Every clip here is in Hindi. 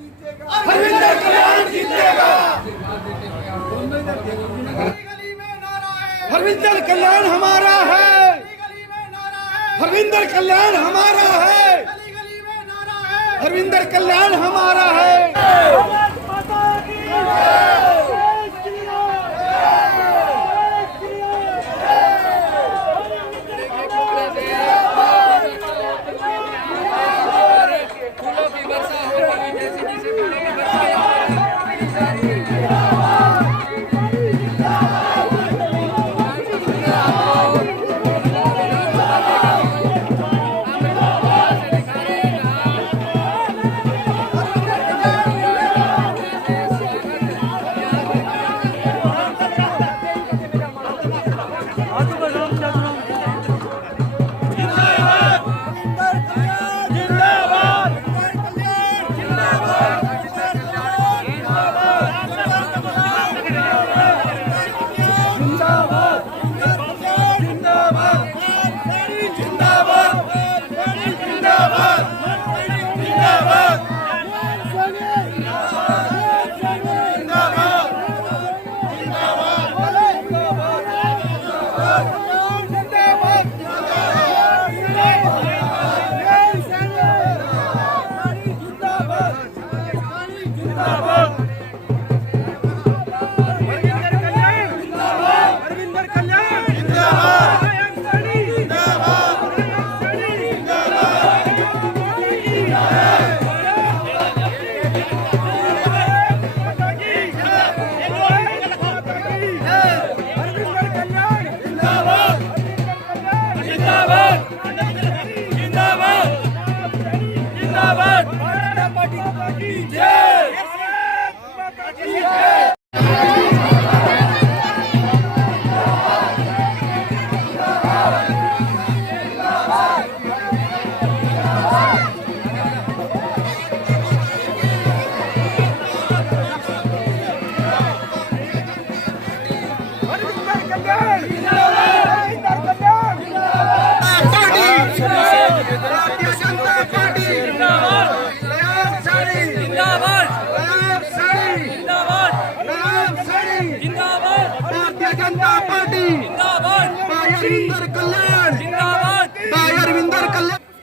हरविंदर कल्याण जीतेगा। हरविंदर कल्याण हमारा है। हरविंदर कल्याण हमारा है। हरविंदर कल्याण हमारा है।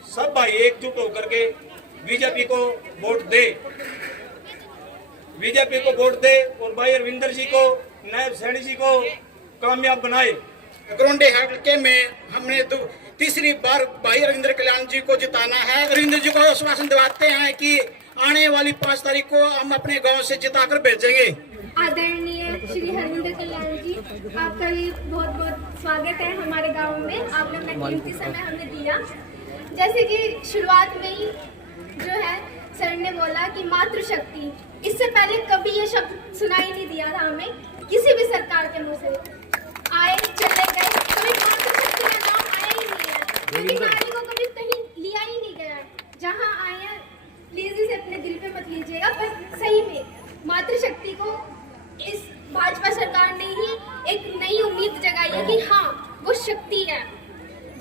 सब भाई एकजुट होकर के बीजेपी को वोट दे, बीजेपी को वोट दे और भाई अरविंदर जी को, नायब सैनी जी को कामयाब बनाए। करोंडे हल्के में हमने तीसरी बार भाई अरविंदर कल्याण जी को जिताना है। अरविंदर जी को आश्वासन दिलाते हैं कि आने वाली 5 तारीख को हम अपने गांव से जिताकर भेजेंगे। आदरणीय श्री हरविंदर कल्याण जी, आपका भी बहुत बहुत स्वागत है हमारे गांव में। आपने अपना कीमती समय हमें दिया। जैसे कि शुरुआत में ही जो है सर ने बोला कि मातृशक्ति, इससे पहले कभी ये शब्द सुनाई नहीं दिया था हमें किसी भी सरकार के मुंह से। आए चले गए, कभी मातृशक्ति का नाम आया ही नहीं है, क्योंकि नारी को कभी कहीं लिया ही नहीं गया। जहाँ आए हैं प्लीज इसे अपने दिल पे मत लीजिएगा, पर सही में मातृशक्ति को इस भाजपा सरकार ने ही एक नई उम्मीद जगाई है कि हाँ वो शक्ति है।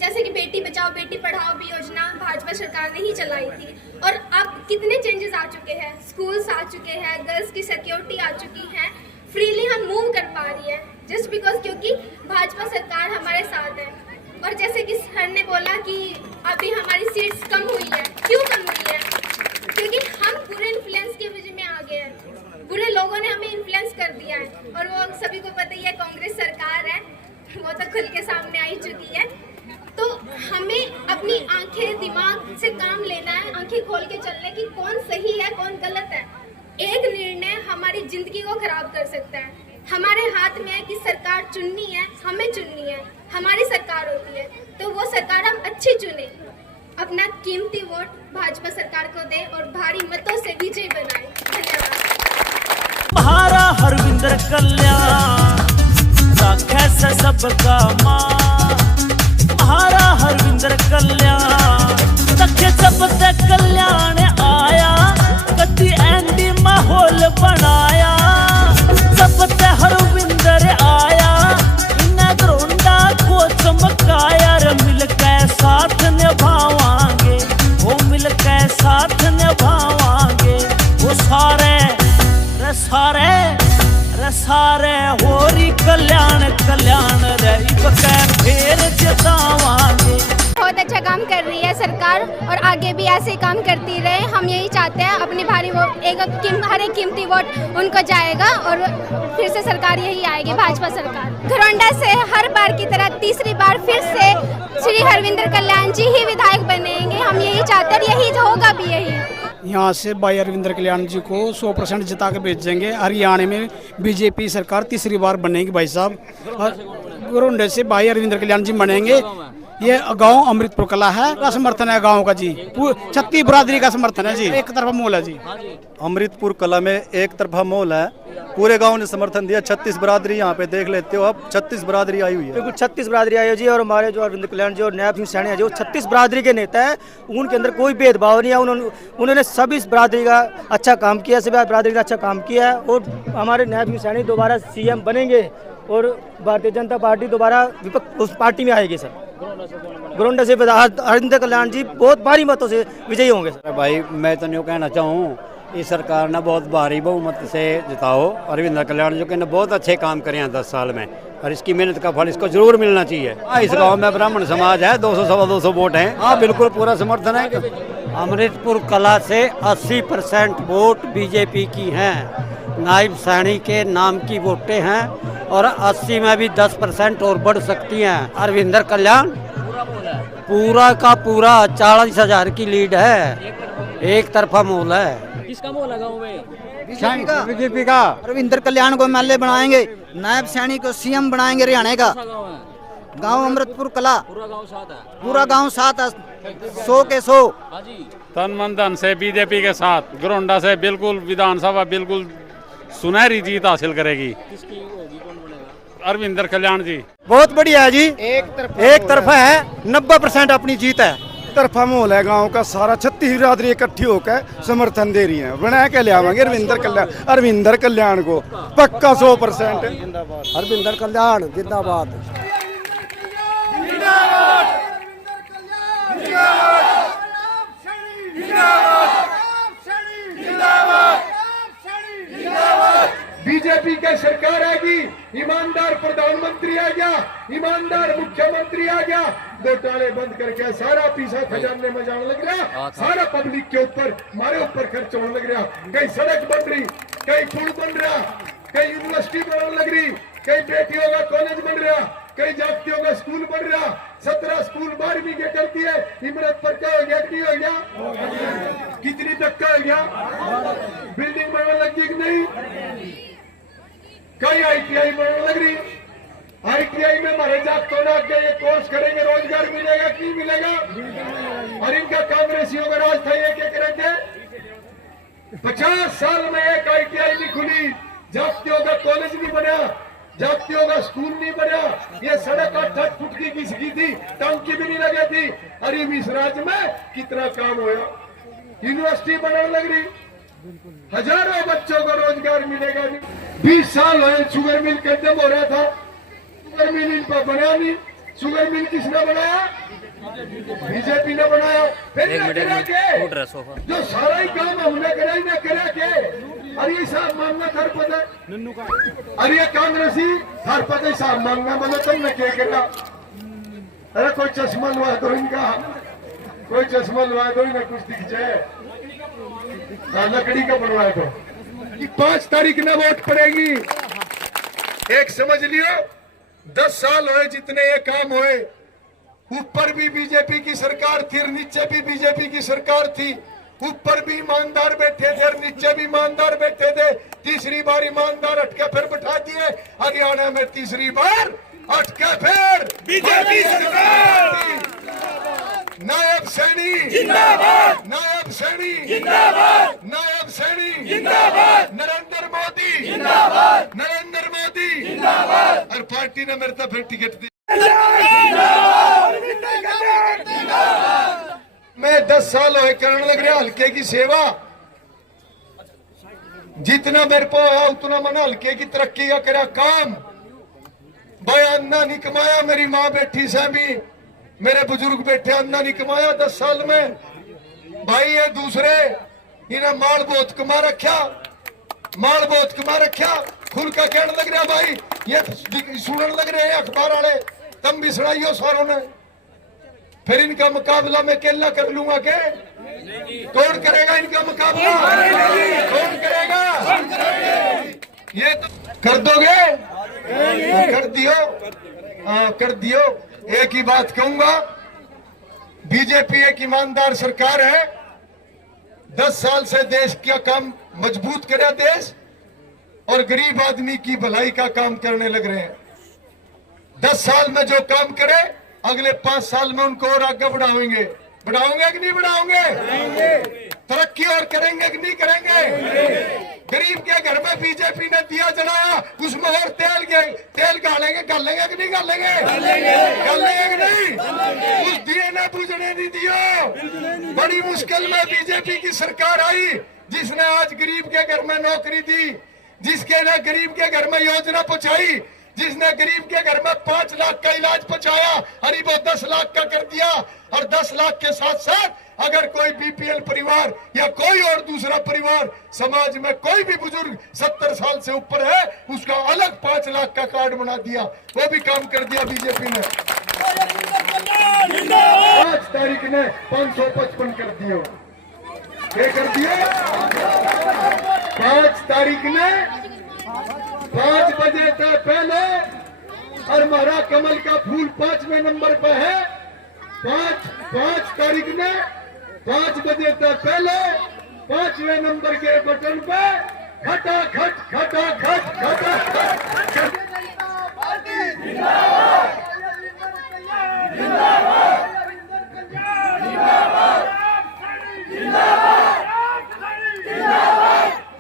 जैसे कि बेटी बचाओ बेटी पढ़ाओ भी योजना भाजपा सरकार ने ही चलाई थी, और अब कितने चेंजेस आ चुके हैं, स्कूल्स आ चुके हैं, गर्ल्स की सिक्योरिटी आ चुकी है, फ्रीली हम मूव कर पा रही है जस्ट बिकॉज क्योंकि भाजपा सरकार हमारे साथ है। और जैसे कि सर ने बोला कि अभी हमारी सीट्स कम हुई है, क्यों कम हुई है? क्योंकि हम बुरे इन्फ्लुएंस की वजह में आ गए हैं, बुरे लोगों ने हमें इन्फ्लुएंस कर दिया है, और वो सभी को पता ही है कांग्रेस सरकार है, वो तो खुल के सामने आई चुकी है। तो हमें अपनी आंखें दिमाग से काम लेना है, आंखें खोल के चलने की कौन सही है कौन गलत है। एक निर्णय हमारी जिंदगी को खराब कर सकता है। हमारे हाथ में है कि सरकार चुननी है, हमें चुननी है, हमारी सरकार होती है, तो वो सरकार हम अच्छी चुने, अपना कीमती वोट भाजपा सरकार को दे और भारी मतों से विजय बनाए। धन्यवाद। हमारा हरविंदर कल्याण राखे से सबका मान, हमारा हरविंदर कल्याण रखे सबसे कल्याण आया, कति एंडी माहौल बनाया, सबसे हरविंदर आया, इन्हें द्रोंडा को चमकाया। मिलकर साथ निभावांगे, वो मिलकर साथ निभावांगे, वो सारे होरी कल्याण कल्याण रे बकैन फिर जितावांगे। बहुत अच्छा काम कर रही है सरकार और आगे भी ऐसे ही काम करती रहे। हम यही चाहते हैं अपनी भारी वोट हर एक कीमती वोट उनको जाएगा और फिर से सरकार यही आएगी, भाजपा सरकार। घरोंडा से हर बार की तरह तीसरी बार फिर से श्री हरविंदर कल्याण जी ही विधायक बनेंगे। हम यही चाहते हैं, यही होगा भी यही। यहाँ से भाई अरविंदर कल्याण जी को 100% जिता के भेजेंगे। हरियाणा में बीजेपी सरकार तीसरी बार बनेगी भाई साहब। घरोंडे से भाई अरविंदर कल्याण जी बनेंगे। ये गांव अमृतपुर कला है का समर्थन है गांव का जी, 36 बरादरी का समर्थन है जी, एक तरफा मोल है जी। अमृतपुर कला में एक तरफा मोल है, पूरे गांव ने समर्थन दिया। 36 बरादरी यहाँ पे देख लेते हो आप, 36 बरादरी आई हुई है। बिल्कुल 36 बरादरी आई है जी। और हमारे जो अरविंद कल्याण जी और नायब सिंह सैनी है जो 36 बरादरी के नेता हैं, उनके अंदर कोई भेदभाव नहीं है। उन्होंने सभी बरादरी का अच्छा काम किया, सभी बरादरी का अच्छा काम किया है। और हमारे नायब सिंह सैनी दोबारा CM बनेंगे और भारतीय जनता पार्टी दोबारा विपक्ष उस पार्टी में आएगी सर। घरोंडा से अरविंद कल्याण जी बहुत भारी मतों से विजयी होंगे सर। भाई मैं तो न्यू कहना चाहूँ, इस सरकार ने बहुत भारी बहुमत से जिताओ अरविंदर कल्याण जो कि बहुत अच्छे काम करे हैं 10 साल में, और इसकी मेहनत का फल इसको जरूर मिलना चाहिए। इस गांव में ब्राह्मण समाज है, 200-250 वोट हैं। हाँ बिल्कुल पूरा समर्थन है। अमृतपुर कला से 80% वोट बीजेपी की हैं। नायब सैनी के नाम की वोटें हैं और 80 में भी 10% और बढ़ सकती हैं। अरविंदर कल्याण पूरा का पूरा 40,000 की लीड है, एक तरफा मोल है। किसका मोल है गाँव में? बीजेपी का। अरविंदर कल्याण को MLA बनाएंगे, नायब सैनी को CM बनाएंगे हरियाणा का। गांव अमृतपुर कला, पूरा गांव साथ है, 100 के 100। तन मन धन से बीजेपी के साथ घरोंडा से बिल्कुल विधानसभा बिल्कुल सुनहरी जीत हासिल करेगी। अरविंदर कल्याण जी बहुत बढ़िया है जी, एक तरफा है, 90% अपनी जीत है। तरफा मोल है गांव का सारा, 36 बरादरी इकट्ठी होकर समर्थन दे रही हैं। बना के ले आवांगे अरविंदर कल्याण को पक्का 100%। अरविंदर कल्याण जिंदाबाद। बीजेपी की सरकार आएगी, ईमानदार प्रधानमंत्री आ गया, ईमानदार मुख्यमंत्री आ गया, घोटाले बंद करके सारा पैसा खजाने में जाने लग रहा, सारा पब्लिक के ऊपर हमारे ऊपर खर्च होने लग रहा। कहीं सड़क बन रही, कहीं पुल बन रहा, कहीं यूनिवर्सिटी बनने लग रही, कहीं बेटियों का कॉलेज बन रहा, कई जातियों का स्कूल बन रहा। 17 स्कूल 12वीं के करती है। इमरत पर क्या हो गया, नहीं हो गया? कितनी तक का हो गया? बिल्डिंग बनने लगी कि नहीं? कई ITI बनने लग रही। ITI में हमारे जातों ने आगे ये कोर्स करेंगे, रोजगार मिलेगा कि नहीं मिलेगा? और इनका कांग्रेसियों का राज था, ये क्या करेंगे? 50 साल में एक ITI नहीं खुली, जातियों का कॉलेज नहीं बना, जातियों का स्कूल नहीं बना। ये सड़क 8 फुट की घिसकी थी, टंकी भी नहीं लगी थी। अरे इस राज्य में कितना काम होया। यूनिवर्सिटी बनाने लग रही, हजारों बच्चों को रोजगार मिलेगा। 20 साल हुए शुगर मिल खत्म हो रहा था, शुगर मिल इन पर बना नहीं। शुगर मिल किसने बनाया? बीजेपी ने बनाया। फिर जो सारा ही काम हमने करा, इन्हें करा के। अरे साहब मांगना थार पता, अरे कांग्रेसी थार पता साहब मांगना, मतलब तुमने क्या करा? अरे कोई चश्मा लगा दो इनका, कोई चश्मा लगा दो, इन्हें कुछ दिख जाए। लकड़ी का बनवाया दो कि 5 तारीख न वोट पड़ेगी। एक समझ लियो, 10 साल हुए जितने ये काम हुए, ऊपर भी बीजेपी की सरकार थी और नीचे भी बीजेपी की सरकार थी। ऊपर भी ईमानदार बैठे थे और नीचे भी ईमानदार बैठे थे। तीसरी बार ईमानदार हटके फिर बैठा दिए। हरियाणा में तीसरी बार हटके फिर बीजेपी सरकार। नायब सैनी जिंदाबाद, नायब सैनी जिंदाबाद, नायब सैनी जिंदाबाद, नरेंद्र मोदी जिंदाबाद, नरेंद्र मोदी जिंदाबाद। और पार्टी ने मेरे तो फिर टिकट दी। मैं 10 साल हो करने लग रहा हल्के की सेवा। जितना मेरे को आया उतना मैंने हल्के की तरक्की का करा काम। भाई अन्ना नहीं कमाया, मेरी माँ बैठी से भी, मेरे बुजुर्ग बैठे, अन्ना नहीं कमाया 10 साल में। भाई ये दूसरे इन्हें माल बहुत कमा रखा, माल बहुत कमा रखा। खुल का कहने लग रहा भाई, ये सुनने लग रहे हैं अखबार वाले, तुम भी सुनाइयो सारों ने। फिर इनका मुकाबला मैं अकेला कर लूंगा के? कौन करेगा इनका मुकाबला? कौन करेगा? ये तो कर दोगे? कर दियो, कर दियो। एक ही बात कहूंगा, बीजेपी एक ईमानदार सरकार है। 10 साल से देश का काम मजबूत करा देश, और गरीब आदमी की भलाई का काम करने लग रहे हैं। 10 साल में जो काम करे, अगले 5 साल में उनको और आगे बढ़ाएंगे। बढ़ाओगे कि नहीं बढ़ाओगे? तरक्की और करेंगे कि नहीं करेंगे? गरीब के घर में बीजेपी ने दिया जलाया, उसमें और तेल गालेंगे कि नहीं गालेंगे? गालेंगे कि नहीं? उस दिए ने बुझने नहीं दियो। बड़ी मुश्किल में बीजेपी की सरकार आई, जिसने आज गरीब के घर में नौकरी दी, जिसके ने गरीब के घर में योजना पहुंचाई, जिसने गरीब के घर में 5 लाख का इलाज पहुंचाया, अरे वो 10 लाख का कर दिया। और 10 लाख के साथ साथ अगर कोई बीपीएल परिवार या कोई और दूसरा परिवार, समाज में कोई भी बुजुर्ग 70 साल से ऊपर है, उसका अलग 5 लाख का कार्ड बना दिया। वो भी काम कर दिया बीजेपी ने। 5 तारीख ने 555 कर दिया। क्या कर दिया? 5 तारीख ने 5 बजे तक पहले, और हमारा कमल का फूल 5वें नंबर पे है। 5 तारीख ने 5 बजे तक पहले 5वें नंबर के बटन पे खटाखट खटाखट खटाखट।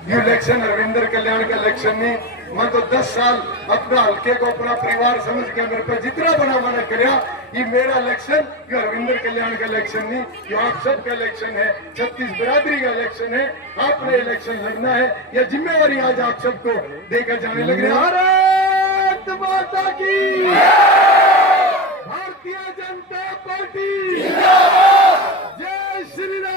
ये इलेक्शन रविंद्र कल्याण का इलेक्शन नहीं। मैं तो 10 साल अपना हल्के को अपना परिवार समझ के मेरे पे जितना बना मैंने कराया। ये मेरा इलेक्शन, ये रविंद्र कल्याण का इलेक्शन नहीं, ये आप सबका इलेक्शन है, 36 बिरादरी का इलेक्शन है। आपने इलेक्शन लड़ना है, यह जिम्मेवारी आज आप सबको देकर जाने लग रहे हैं। भारत माता की, भारतीय जनता पार्टी, जय श्री राम।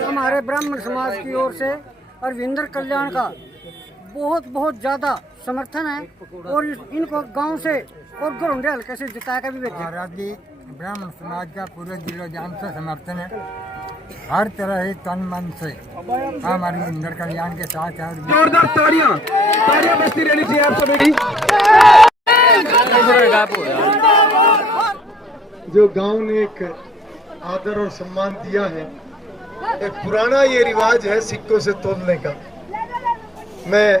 हमारे ब्राह्मण समाज की ओर से रविंद्र कल्याण का बहुत ज्यादा समर्थन है, और इनको गांव से और घरोंडे हल्के से जिताया का भी भेजा। ब्राह्मण समाज का पूरे दिलो जान से समर्थन है, हर तरह ही तन मन से हम रविंद्र कल्याण के साथ हैं। जोरदार तालियां बजती रहनी चाहिए आप सभी। जो गांव ने एक आदर और सम्मान दिया है, एक पुराना ये रिवाज है सिक्कों से तोलने का। मैं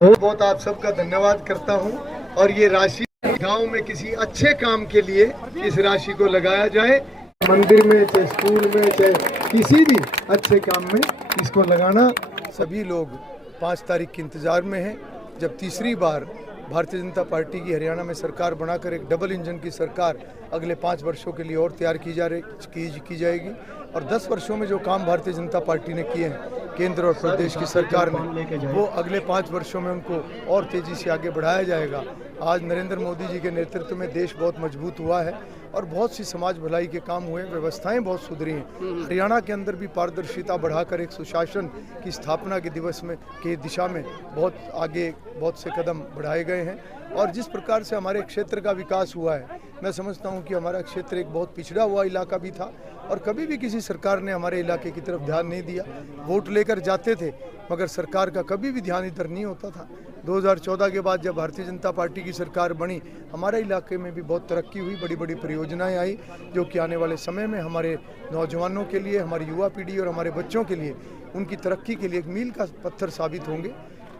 बहुत आप सबका धन्यवाद करता हूं, और ये राशि गांव में किसी अच्छे काम के लिए इस राशि को लगाया जाए। मंदिर में, चाहे स्कूल में, चाहे किसी भी अच्छे काम में इसको लगाना। सभी लोग 5 तारीख के इंतजार में हैं, जब तीसरी बार भारतीय जनता पार्टी की हरियाणा में सरकार बनाकर एक डबल इंजन की सरकार अगले 5 वर्षों के लिए और तैयार की जाएगी। और 10 वर्षों में जो काम भारतीय जनता पार्टी ने किए हैं केंद्र और प्रदेश की सरकार ने, वो अगले 5 वर्षों में उनको और तेज़ी से आगे बढ़ाया जाएगा। आज नरेंद्र मोदी जी के नेतृत्व में देश बहुत मजबूत हुआ है, और बहुत सी समाज भलाई के काम हुए, व्यवस्थाएं बहुत सुधरी हैं। हरियाणा के अंदर भी पारदर्शिता बढ़ाकर एक सुशासन की स्थापना के दिवस में के दिशा में बहुत आगे बहुत से कदम बढ़ाए गए हैं। और जिस प्रकार से हमारे क्षेत्र का विकास हुआ है, मैं समझता हूं कि हमारा क्षेत्र एक बहुत पिछड़ा हुआ इलाका भी था, और कभी भी किसी सरकार ने हमारे इलाके की तरफ ध्यान नहीं दिया। वोट लेकर जाते थे, मगर सरकार का कभी भी ध्यान इधर नहीं होता था। 2014 के बाद जब भारतीय जनता पार्टी की सरकार बनी, हमारे इलाके में भी बहुत तरक्की हुई, बड़ी बड़ी परियोजनाएं आई, जो कि आने वाले समय में हमारे नौजवानों के लिए, हमारी युवा पीढ़ी और हमारे बच्चों के लिए, उनकी तरक्की के लिए एक मील का पत्थर साबित होंगे।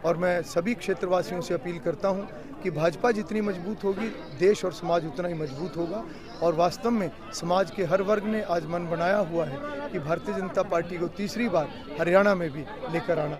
और मैं सभी क्षेत्रवासियों से अपील करता हूं कि भाजपा जितनी मजबूत होगी, देश और समाज उतना ही मजबूत होगा। और वास्तव में समाज के हर वर्ग ने आज मन बनाया हुआ है कि भारतीय जनता पार्टी को तीसरी बार हरियाणा में भी लेकर आना।